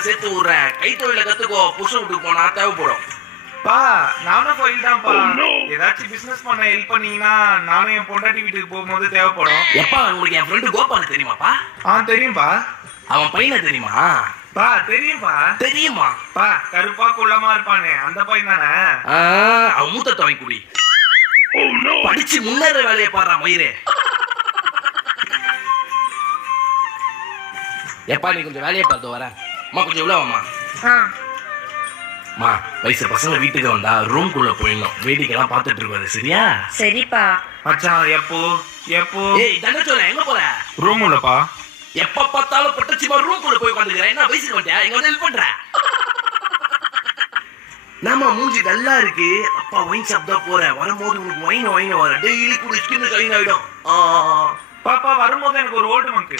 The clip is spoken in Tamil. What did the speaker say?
சேர்த்து விடுறேன். கைத்தொழில கத்துக்கோ. புருஷன் வீட்டுக்கு போனா தேவைப்படும். பா நானும் ஃபைல் தான்ப்பா. ஏதாச்சும் பிசினஸ் பண்ண ஹெல்ப் பண்ணீங்கன்னா நானும் என் பொண்டாட்டி வீட்டுக்கு போகும்போது தேவைப்படும். எப்பா உங்களுக்கு என் ஃப்ரெண்டு கோபால் தெரியுமாப்பா? தெரியும்பா. அவன் பையனை தெரியுமா? பா தெரியும்பா. தெரியுமா? பா கருப்பா குள்ளமா இருப்பானே அந்த பையன் தானே? அவன் மூத்த தவை குடி. படிச்சு முன்னேற வேலையை பாடுறா மயிரே. எப்பா நீ கொஞ்சம் வேலையை பார்த்து வரேன். அம்மா கொஞ்சம் எவ்வளோவாம்மா? மா வயசு பசங்க வீட்டுக்கு வந்தா ரூம் குள்ள போயிடணும். வேடிக்கைலாம் பார்த்துட்டு இருப்பாரு. சரியா? சரிப்பா. மச்சான் எப்போ எப்போ? ஏய் தங்கச்சோல எங்க போற? ரூம் உள்ளப்பா. எப்ப பார்த்தாலும் பட்டச்சிமா ரூம் குள்ள போய் உட்காந்துக்கிறேன். என்ன வயசுக்கு வந்தியா? எங்க வந்து ஹெல்ப் பண்ற? நாம மூஞ்சி நல்லா இருக்கு. அப்பா ஒயின் ஷாப் தான் போறேன். வரும்போது உனக்கு ஒயின் வர டெய்லி குடி ஸ்கின் க்ளீன் ஆயிடும். பாப்பா வரும்போது எனக்கு ஒரு ஓல்டு மங்கு.